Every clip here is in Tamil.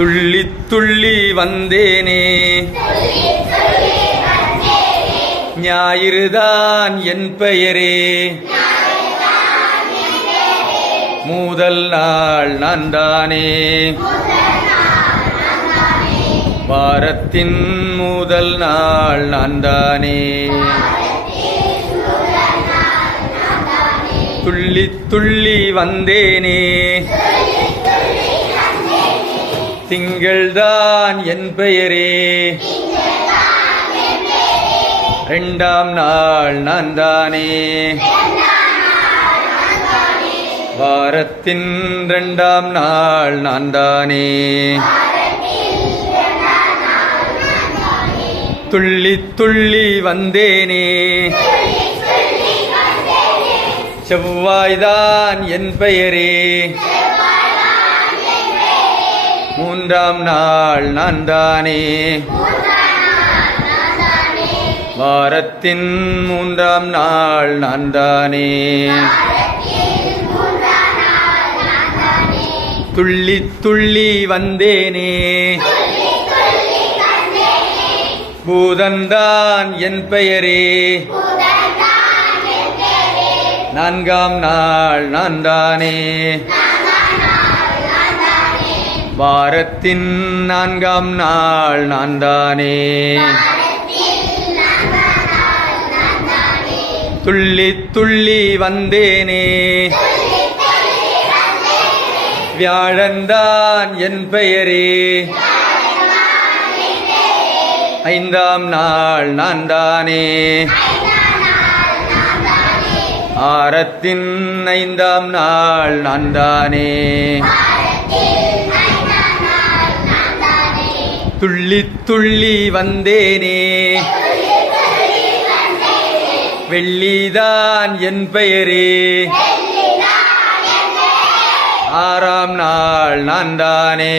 துள்ளி துள்ளி வந்தேனே ஞாயிறுதான் என் பெயரே முதல் நாள் நான் தானே வாரத்தின் முதல் நாள் நான் தானே துள்ளி துள்ளி வந்தேனே திங்கள்தான் என் பெயரே இரண்டாம் நாள் நான் தானே வாரத்தின் இரண்டாம் நாள் நான் தானே துள்ளி துள்ளி வந்தேனே செவ்வாய்தான் என் பெயரே மூன்றாம் நாள் நான் தானே வாரத்தின் மூன்றாம் நாள் நான் தானே துள்ளி துள்ளி வந்தேனே பூதன்தான் என் பெயரே நான்காம் நாள் நான் தானே வாரத்தின் நான்காம் நாள் நான் தானே துள்ளி துள்ளி வந்தேனே வியாழன்தான் என் பெயரே ஐந்தாம் நாள் நான் தானே ஆரத்தின் ஐந்தாம் நாள் நான் தானே துள்ளி துள்ளி வந்தேனே வெள்ளிதான் என் பெயரே ஆறாம் நாள் நான் தானே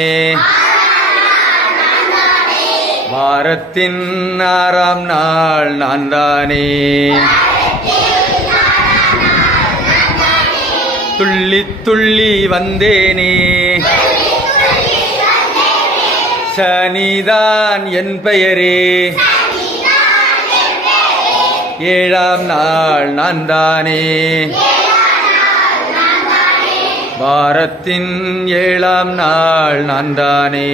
வாரத்தின் ஆறாம் நாள் நான் தானே துள்ளி துள்ளி வந்தேனே சனிதான் என் பெயரே ஏழாம் நாள் நான் தானே வாரத்தின் ஏழாம் நாள் நான் தானே